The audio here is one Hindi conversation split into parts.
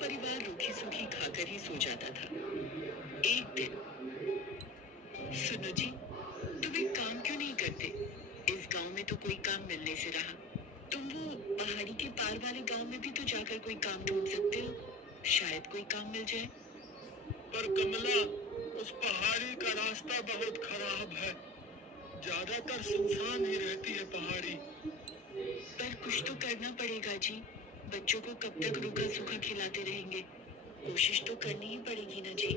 परिवार रूखी सूखी खाकर ही सो जाता था। एक दिन, सुनो जी, तुम एक काम क्यों नहीं करते? इस गांव में तो कोई काम मिलने से रहा। तुम वो पहाड़ी के पार वाले गांव में भी तो जाकर कोई काम ढूंढ सकते हो। शायद कोई काम मिल जाए। पर कमला, उस पहाड़ी का रास्ता बहुत खराब है। ज्यादातर सुनसान ही रहती है पहाड़ी। पर कुछ तो करना पड़ेगा जी। बच्चों को कब तक रूखा सूखा खिलाते रहेंगे? कोशिश तो करनी ही पड़ेगी ना जी।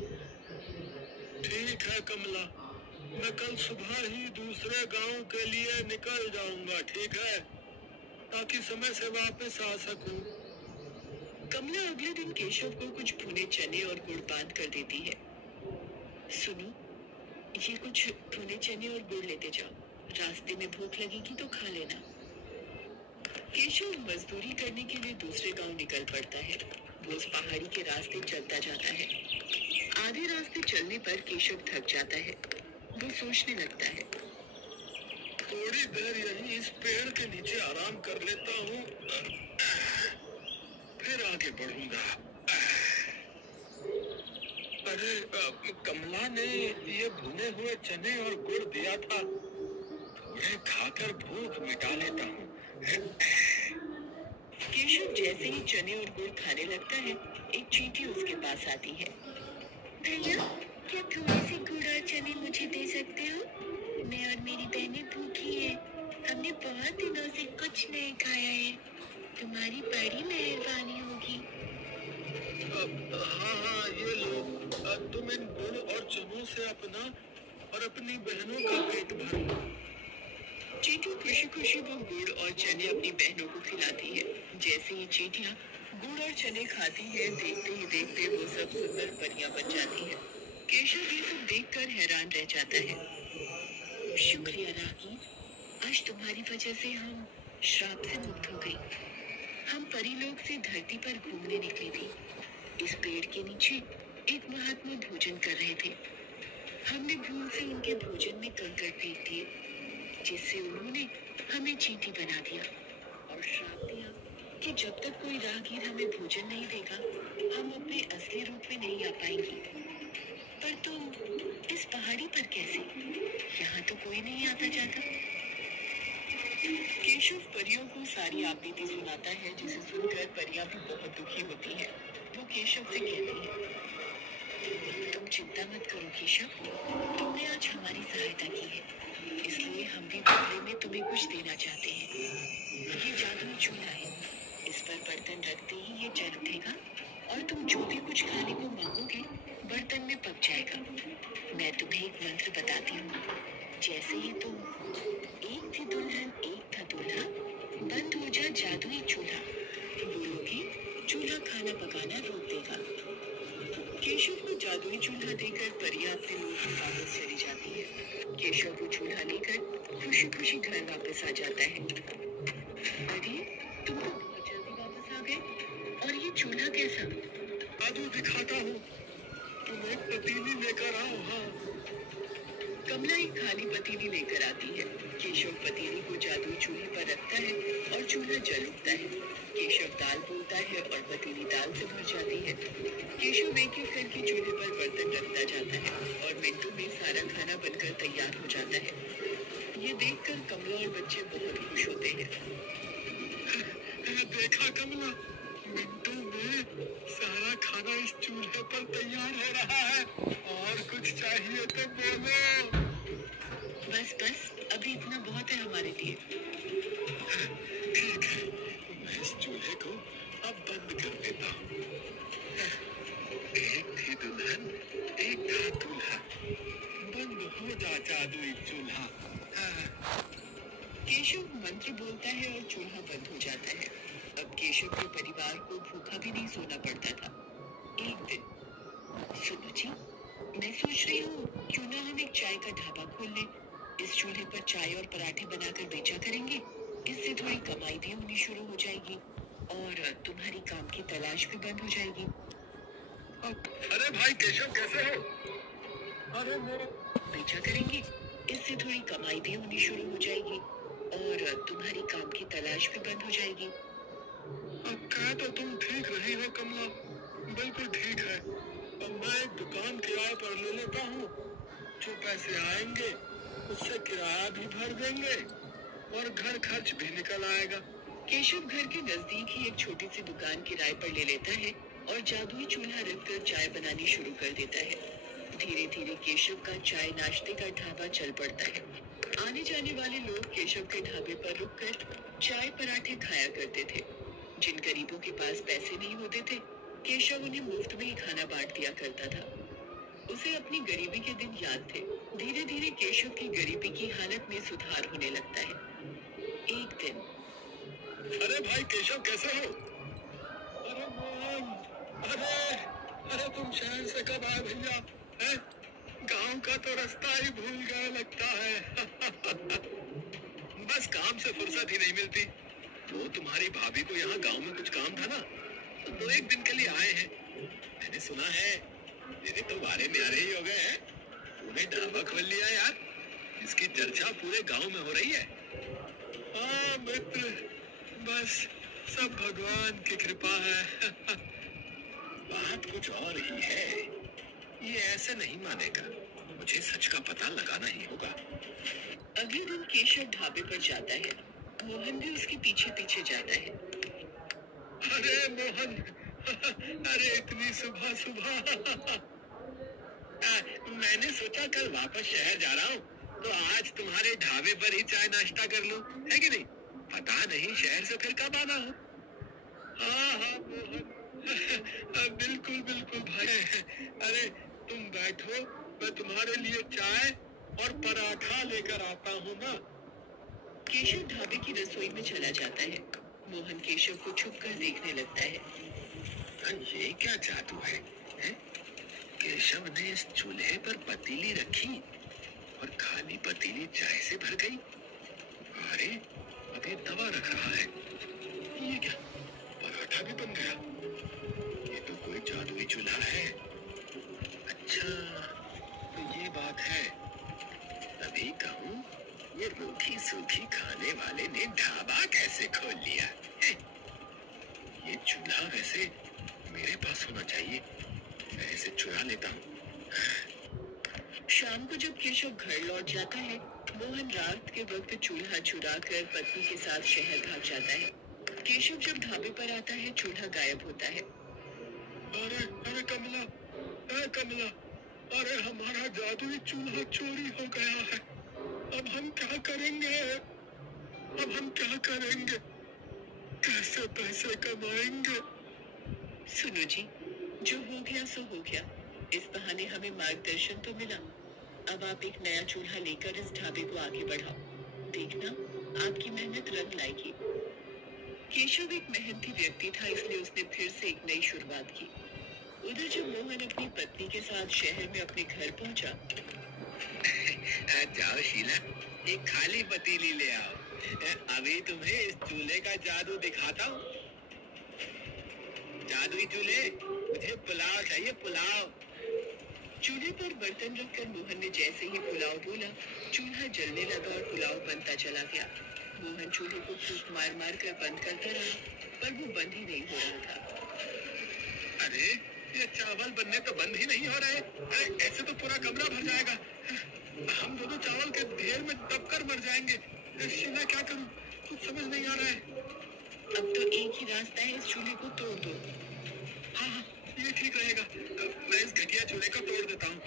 ठीक है कमला, मैं कल सुबह ही दूसरे गांव के लिए निकल जाऊंगा, ठीक है? ताकि समय से वापस आ सकूं। कमला अगले दिन केशव को कुछ भुने चने और गुड़ बांध कर देती है। सुनो, ये कुछ भुने चने और गुड़ लेते जाओ। रास्ते में भूख लगेगी तो खा लेना। केशव मजदूरी करने के लिए दूसरे गांव निकल पड़ता है। वो उस पहाड़ी के रास्ते चलता जाता है। आधे रास्ते चलने पर केशव थक जाता है। वो सोचने लगता है, थोड़ी देर यहीं इस पेड़ के नीचे आराम कर लेता हूँ, फिर आगे बढ़ूंगा। अरे, कमला ने ये भुने हुए चने और गुड़ दिया था, थोड़े खाकर भूख मिटा लेता हूँ। केशव जैसे ही चने और गुड़ खाने लगता है, एक चींटी उसके पास आती है। भैया, क्या थोड़ी सी गुड़ और चने मुझे दे सकते हो? मैं और मेरी बहनें भूखी है। हमने बहुत दिनों से कुछ नहीं खाया है। तुम्हारी बड़ी मेहरबानी होगी। हाँ हाँ, ये लो। तुम इन गुड़ और चनों से अपना और अपनी बहनों का पेट भरो। चींटी खुशी खुशी वो गुड़ और चने अपनी बहनों को खिलाती है। जैसे ही चींटियां गुड़ और चने खाती है, देखते ही देखते वो सब सुंदर परियां बन जाती है। केशव ये सब देखकर हैरान रह जाता है। शुक्रिया रागी, आज तुम्हारी वजह से हम श्राप से मुक्त हो गई। हम परीलोक से धरती पर घूमने निकली थी। इस पेड़ के नीचे एक महात्मा भोजन कर रहे थे। हमने भूल से उनके भोजन में कंकड़ फेंक दिए, जिससे उन्होंने हमें चींटी बना दिया और श्राप दिया कि जब तक कोई राहगीर हमें भोजन नहीं देगा, हम अपने असली रूप में नहीं आ पाएंगे। पर तुम इस पहाड़ी पर कैसे? यहाँ तो कोई नहीं आता जाता। केशव परियों को सारी आपबीती सुनाता है, जिसे सुनकर परियां भी बहुत दुखी होती हैं। वो केशव से कहती है, तुम चिंता मत करो केशव, तुमने आज हमारी सहायता की है, इसलिए हम भी बदले में तुम्हें कुछ देना चाहते हैं। ये जादुई चूल्हा है। इस पर बर्तन रखते ही ये जल उठेगा और तुम जो भी कुछ खाने को मांगोगे, बर्तन में पक जाएगा। मैं तुम्हें एक मंत्र बताती हूँ। जैसे ही तुम एक थी दुल्हन एक था दूल्हा, बंद हो जा जादुई चूल्हा, बोलोगे चूल्हा खाना पकाना रोक देगा। केशव को जादुई चूल्हा देकर परियां अपने लोग वापस चली जाती है। केशव वो चूल्हा लेकर खुशी खुशी घर वापस आ जाता है। अरे, तुम तो बहुत जल्दी वापस आ गए। और ये चूल्हा कैसा? जादू दिखाता हूँ, तुम एक पतीली लेकर आओ। हाँ। कमला एक खाली पतीली लेकर आती है। केशव पतीली को जादुई चूल्हे पर रखता है और चूल्हा जल उठता है। केशव दाल बोलता है और पतीली दाल से भर जाती है। केशव एक एक करके चूल्हे पर बर्तन रखता जाता है और मिनटों में सारा खाना बनकर तैयार हो जाता है। ये देखकर कमला और बच्चे बहुत खुश होते हैं। देखा कमला, मिनटों में सारा खाना इस चूल्हे पर तैयार हो रहा है। और कुछ चाहिए तो बोलो। बस बस, अभी इतना बहुत है हमारे लिए। ठीक है, मैं इस चूल्हे को अब बंद कर देता हूँ। एक थी दुल्हन एक था दूल्हा, बंद हो जा जादुई चूल्हा। केशव मंत्र बोलता है और चूल्हा बंद हो जाता है। अब केशव के परिवार को भूखा भी नहीं सोना पड़ता था। एक दिन, सुनो जी, मैं सोच रही हूँ क्यों ना हम एक चाय का ढाबा खोल लें। इस चूल्हे पर चाय और पराठे बनाकर बेचा करेंगे। इससे थोड़ी कमाई भी होनी शुरू हो जाएगी और तुम्हारी काम की तलाश भी बंद हो जाएगी। अरे भाई केशव, कैसे हो? अरे मेरे बेचा करेंगे, इससे थोड़ी कमाई भी होनी शुरू हो जाएगी और तुम्हारी काम की तलाश भी बंद हो जाएगी। अब कह तो तुम ठीक रही हो कमला, बिल्कुल ठीक है। अब मैं एक दुकान किराए पर ले लेता हूँ। जो पैसे आएंगे उससे किराया भी भर देंगे और घर खर्च भी निकल आएगा। केशव घर के नजदीक ही एक छोटी सी दुकान किराए पर ले लेता है और जादुई चूल्हा रखकर चाय बनानी शुरू कर देता है। धीरे धीरे केशव का चाय नाश्ते का ढाबा चल पड़ता है। आने जाने वाले लोग केशव के ढाबे पर रुककर चाय पराठे खाया करते थे। जिन गरीबों के पास पैसे नहीं होते थे, केशव उन्हें मुफ्त में ही खाना बांट दिया करता था। उसे अपनी गरीबी के दिन याद थे। धीरे धीरे केशव की गरीबी की हालत में सुधार होने लगता है। एक दिन, अरे भाई केशव, कैसे हो? अरे मोहन, अरे अरे तुम शहर से कब आए भैया? हैं? गांव का तो रास्ता ही भूल गए लगता है। बस काम से फुर्सत ही नहीं मिलती। वो तुम्हारी भाभी को यहाँ गांव में कुछ काम था ना, तो 2-1 दिन के लिए आए हैं। मैंने सुना है तेरे तो बारे में आ रही हो गए हैं। तूने ढाबा खोल लिया यार, इसकी चर्चा पूरे गांव में हो रही है। हाँ मित्र, बस सब भगवान की कृपा है। बात कुछ और ही है। ये ऐसे नहीं मानेगा, मुझे सच का पता लगाना ही होगा। अगले दिन केशव ढाबे पर जाता है। मोहन भी उसके पीछे पीछे जाता है। अरे मोहन, अरे इतनी सुबह सुबह। मैंने सोचा कल वापस शहर जा रहा हूँ, तो आज तुम्हारे ढाबे पर ही चाय नाश्ता कर लूं, है कि नहीं? पता नहीं शहर से फिर कब आना हो। हाँ हाँ मोहन, बिल्कुल बिल्कुल भाई। अरे तुम बैठो, मैं तुम्हारे लिए चाय और पराठा लेकर आता हूँ ना। केशव ढाबे की रसोई में चला जाता है। मोहन केशव को छुपकर देखने लगता है। ये क्या जादू है, हैं? केशव ने इस चूल्हे पर पतीली रखी और खाली पतीली चाय से भर गई। अरे अभी तवा रख रहा है। ये क्या, पराठा भी बन गया? ये तो कोई जादुई चूल्हा है। अच्छा, तो ये बात है। तभी कहूँ, ये रूखी सूखी खाने वाले ने ढाबा कैसे खोल लिया है? ये चूल्हा वैसे मेरे पास होना चाहिए। मैं इसे चुरा लेता हूँ। शाम को जब केशव घर लौट जाता है, मोहन रात के वक्त चूल्हा चुरा कर पत्नी के साथ शहर भाग जाता है। केशव जब ढाबे पर आता है, चूल्हा गायब होता है। अरे अरे कमला, अरे कमला, अरे हमारा जादुई चूल्हा चोरी हो गया है। अब हम क्या करेंगे? अब हम क्या करेंगे? कैसे पैसे कमाएंगे? सुनो जी, जो हो गया सो हो गया। इस बहाने हमें मार्गदर्शन तो मिला। अब आप एक नया चूल्हा लेकर इस ढाबे को आगे बढ़ाओ। देखना, आपकी मेहनत रंग लाएगी। केशव एक मेहनती व्यक्ति था, इसलिए उसने फिर से एक नई शुरुआत की। उधर जब मोहन अपनी पत्नी के साथ शहर में अपने घर पहुंचा, जाओ शीला, एक खाली पतीली ले आओ। अभी तुम्हें इस चूल्हे का जादू दिखाता हूँ। जादुई चूल्हे, मुझे पुलाव चाहिए, पुलाव। चूल्हे पर बर्तन रखकर मोहन ने जैसे ही पुलाव बोला, चूल्हा जलने लगा और पुलाव बनता चला गया। मोहन चूल्हे को फूंक मार मार कर बंद करता रहा, पर वो बंद ही नहीं हो रहा था। अरे ये चावल बनने तो बंद ही नहीं हो रहे। अरे ऐसे तो पूरा कमरा भर जाएगा। हम दोनों चावल के ढेर में दब कर मर जाएंगे। शीला, क्या करूं? कुछ समझ नहीं आ रहा है। अब तो एक ही रास्ता है, इस चूल्हे को तोड़ दो। हाँ हाँ, ये ठीक रहेगा। मैं इस घटिया चूल्हे को तोड़ देता हूँ।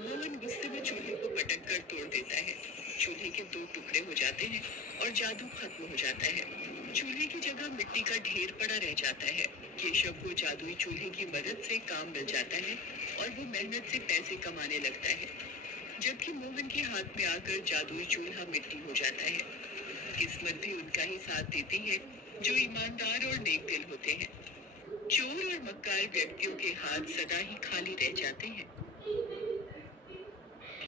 मोहन गुस्से में चूल्हे को पटक कर तोड़ देता है। चूल्हे के 2 टुकड़े हो जाते हैं और जादू खत्म हो जाता है। चूल्हे की जगह मिट्टी का ढेर पड़ा रह जाता है। केशव को जादुई चूल्हे की मदद से काम मिल जाता है और वो मेहनत से पैसे कमाने लगता है, जबकि मोहन के हाथ में आकर जादुई चूल्हा मिट्टी हो जाता है। किस्मत भी उनका ही साथ देती है जो ईमानदार और नेक दिल होते हैं। चोर और मक्कार व्यक्तियों के हाथ सदा ही खाली रह जाते हैं।